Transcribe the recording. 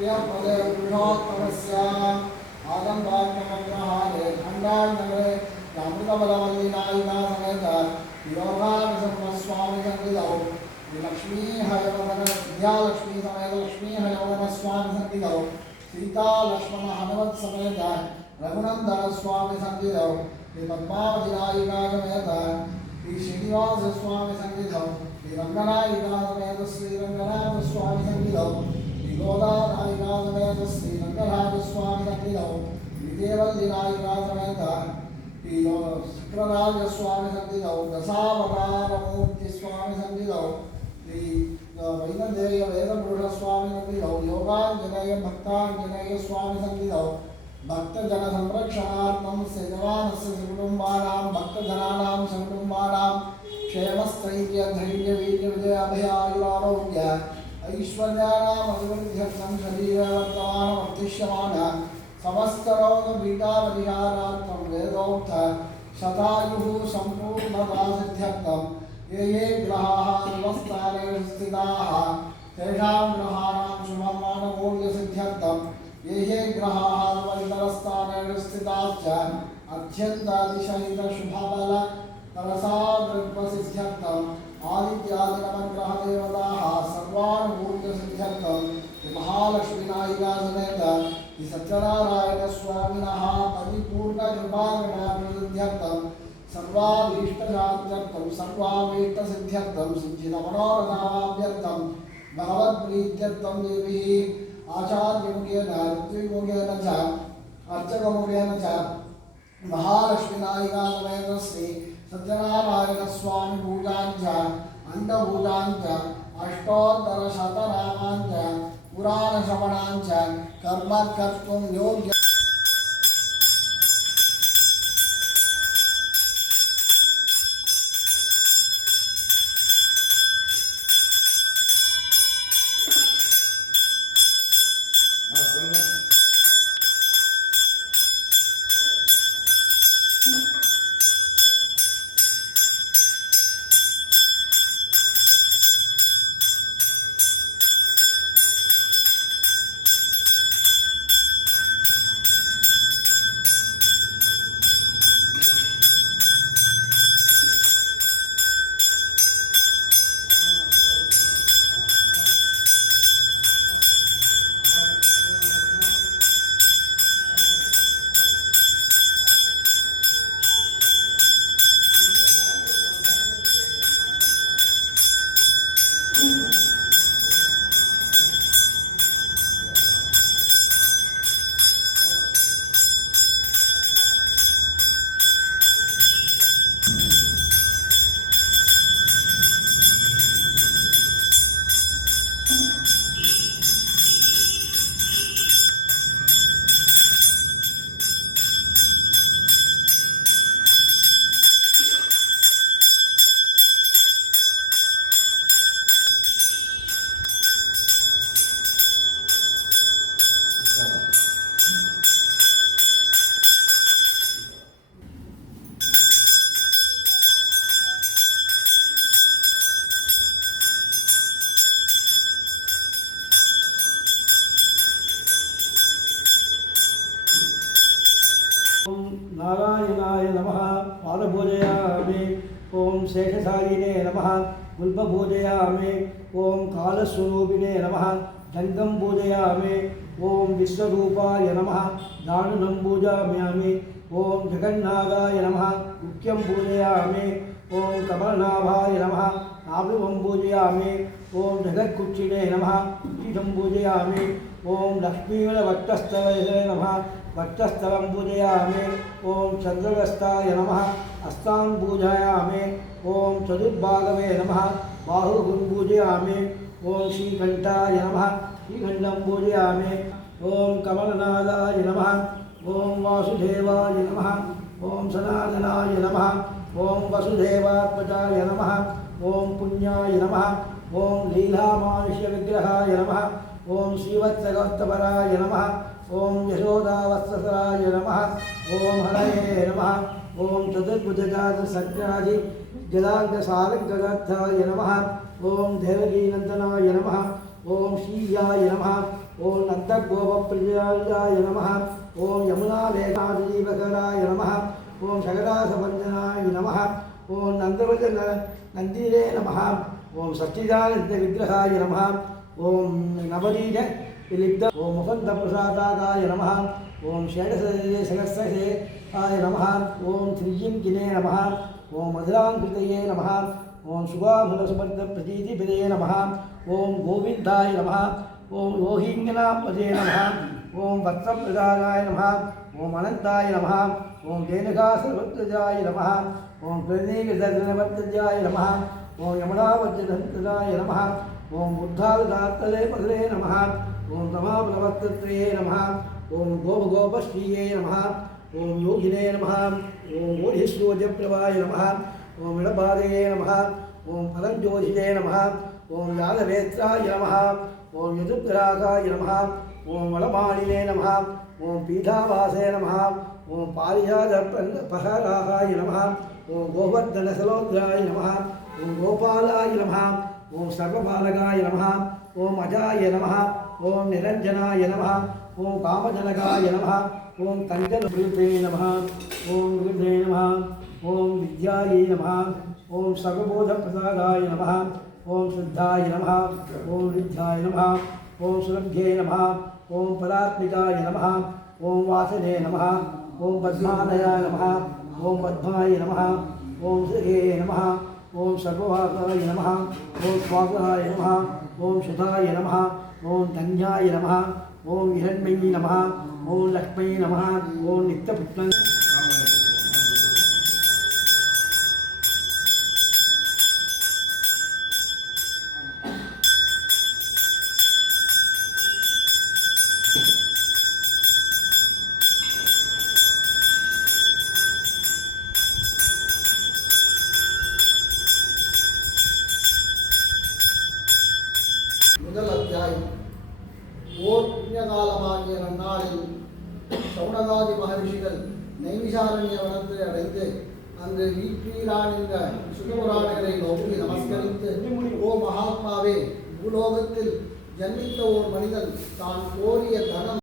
प्रियपदे पुरुषोत्तमस्य आदम्बाग्नमग्रहारे खण्डानगरे अमृतबलवल्लिनायिका समेत योगानसंस्वामी सन्निधौ लक्ष्मी हयवदन विद्यालक्ष्मी समेत लक्ष्मी हयवदन स्वामी सन्निधौ सीता लक्ष्मण हनुमत समेत रघुनंदन स्वामी सन्निधौ पद्मावती नायिका समेत श्री श्रीनिवास स्वामी सन्निधौ श्री रंगनायिका समेत श्री रंगनाथ स्वामी सन्निधौ श्री गोदा नायिका समेत श्री रंगराज स्वामी सन्निधौ श्री देवल्ली नायिका समेत श्री शुक्रराज स्वामी सन्निधौ दशावतार मूर्ति स्वामी सन्निधौ श्री वैनदेय वेदपुरुष स्वामी सन्निधौ योगांजनेय भक्तांजनेय स्वामी सन्निधौ भक्तजन संरक्षणार्थं सेवानस्य कुटुंबानां भक्तजनानां सकुटुंबानां क्षेमस्थैर्य धैर्य वीर्य विजय अभयायुरारोग्य ऐश्वर्याणाम् अभिवृद्ध्यर्थं शरीरवर्तमान वर्धिष्यमान समस्त रोग पीडा परिहारार्थं वेदोक्त शतायुः संपूर्णता सिद्ध्यर्थं ये ग्रहाः निवस्थाने स्थिताः तेषां ग्रहाणां शुभमानमूल्य सिद्ध्यर्थं ये ग्रहाः परितरस्थाने स्थिताश्च अत्यन्तातिशयित शुभबल तरसादृक्पसिद्ध्यर्थम् आदित्यादिनवग्रहदेवताः सर्वानुकूल्य सिद्ध्यर्थं महालक्ष्मी नायिका समेत सत्यनारायण स्वामिनः परिपूर्णकृपाकटाक्षसिद्ध्यर्थं सर्वाभीष्टशान्त्यर्थं सर्वाभीष्टसिद्ध्यर्थं सिद्धितमनोरथाभ्यर्थं भगवत्प्रीत्यर्थं देवीः आचार्यमुखेन ऋत्विमुखेन च अर्चकमुखेन च महालक्ष्मी नायिका समेत श्री सत्यनारायण स्वामी पूजांच अंडपूजांच अष्टोत्तर शतनामांच पुराण श्रवणांच कर्म कर्तुं योग्य नारायणाय नमः पादपूजयामि। ओम शेषशायिने नमः पुष्पपूजयामि। ओम कालस्वरूपिणे नमः जङ्गं पूजयामि। ओम विश्वरूपाय नमः दानुनं पूजयामि। ओम जगन्नाथाय नमः मुख्यं पूजयामि। ओम कमलनाभाय नमः नाभृवं पूजयामि। ओम जगत्कुक्षिणे नमः कुक्षितं पूजयामि। ओम लक्ष्मीवरवक्षस्थले नमः वक्षस्थलं पूजयामि। ओम चंद्रगस्ताय नमः हस्तां पूजयामि। ओम चतुर्भागवे नमः बाहुं पूजयामि। ओम श्रीकण्ठाय नमः श्रीकण्ठं पूजयामि। ओम कमलनाथाय नमः। ओम वासुदेवाय नमः। ओम सनातनाय नमः। ओम वसुदेवात्मजाय नमः। ओम पुण्याय नमः। ओम लीलामानुष्य विग्रहाय नमः। ओम श्रीवत्सगोत्तपराय नमः। ओम यशोदावत्सराय नमः। ओम हरये नमः। ओम चतुर्भुजजात सत्यादि जलांग सारंगनाथाय नमः। ओम देवकीनंदनाय नमः। ஓம் ஸ்ரீயாய நமः ஓம் நந்தகோபப்பிரியாய நமः ஓம் யமுனாவேகாதீபகராய நமः ஓம் சகடாசபஞ்சனாய நமः ஓம் நந்தவஜன நந்திரே நமः ஓம் சச்சிதானந்த விக்கிரகாய நமः ஓம் நவதீஜ விலிப்த ஓம் முகந்த பிரசாதாய நமः ஓம் ஷேடசே சகஸ்ரஹே ஆய நமः ஓம் ஸ்ரீயங்கினே நமः ஓம் மதுராங்கிருதயே நமः ஓம் சுகாமுலசுபர்த பிரதீதிபதே நமः ஓம் கோவிந்தாய நமः ஓம் யோகிங்கனாபதே நமः ஓம் வத்சப்பிரதானாய நமः ஓம் அனந்தாய நமः ஓம் தேனகாசர்வத்ரஜாய நமः ஓம் பிரதீகதர்ணவத்ரஜாய நமः ஓம் யமுனாவஜ்ரதந்தாய நமः ஓம் உத்தாலதாத்தலே பதலே நமः ஓம் தமாபலவத்ரத்ரயே நமः ஓம் கோபகோபஸ்ரீயே நமः ஓம் யோகினே நமः ஓம் ஓடிஸ்ரோஜப்பிரவாய நமः ஓம் இடபாதயே நமः ஓம் பரஞ்சோதிஷே நமः ஓம் யாதவேத்ராய நமः ஓம் யதுக்கிராகாய நமः ஓம் வளமாலினே நமः ஓம் பீதாவாசே நமः ஓம் பாரிஜாதபஹராகாய நமः ஓம் கோவர்தனசலோத்ராய நமः ஓம் கோபாலாய நமः ஓம் சர்வபாலகாய நமः ஓம் அஜாய நமः ஓம் நிரஞ்சனாய நமः ஓம் காமஜனகாய நமः ஓம் கஞ்சனபிருதே நமः ஓம் விருதே நமः ஓம் வித்யாயை நமः ஓம் சர்வபோதப்பிரசாதாய நமः ஓம் சித்தாய நமः ஓம் வித்யாய நமः ஓம் சுலப்யே நமः ஓம் பராத்மிகாய நமः ஓம் வாசனே நமः ஓம் பத்மாலயாய நமः ஓம் பத்மாய நமः ஓம் ஸ்ரீயே நமः ஓம் சர்வவாசாய நமः ஓம் ஸ்வாகாய நமः ஓம் சுதாய நமः ஓம் தன்யாய நமः ஓம் இரண்மயி நமः ஓம் லக்ஷ்மி நமः ஓம் நித்யபுத்ரன் முதல் அத்தியாயம். ஓர் புண்ணியகாலமாகிய நன்னாளில் சௌனகாதி மகரிஷிகள் நைமிஷாரண்ய வனத்தை அடைந்து அங்கு வீற்றீரான் என்ற சுகபுராணிகளை நோக்கி நமஸ்கரித்து, ஓ மகாத்மாவே, பூலோகத்தில் ஜன்மித்த ஓர் மனிதன் தான் கோரிய தனம்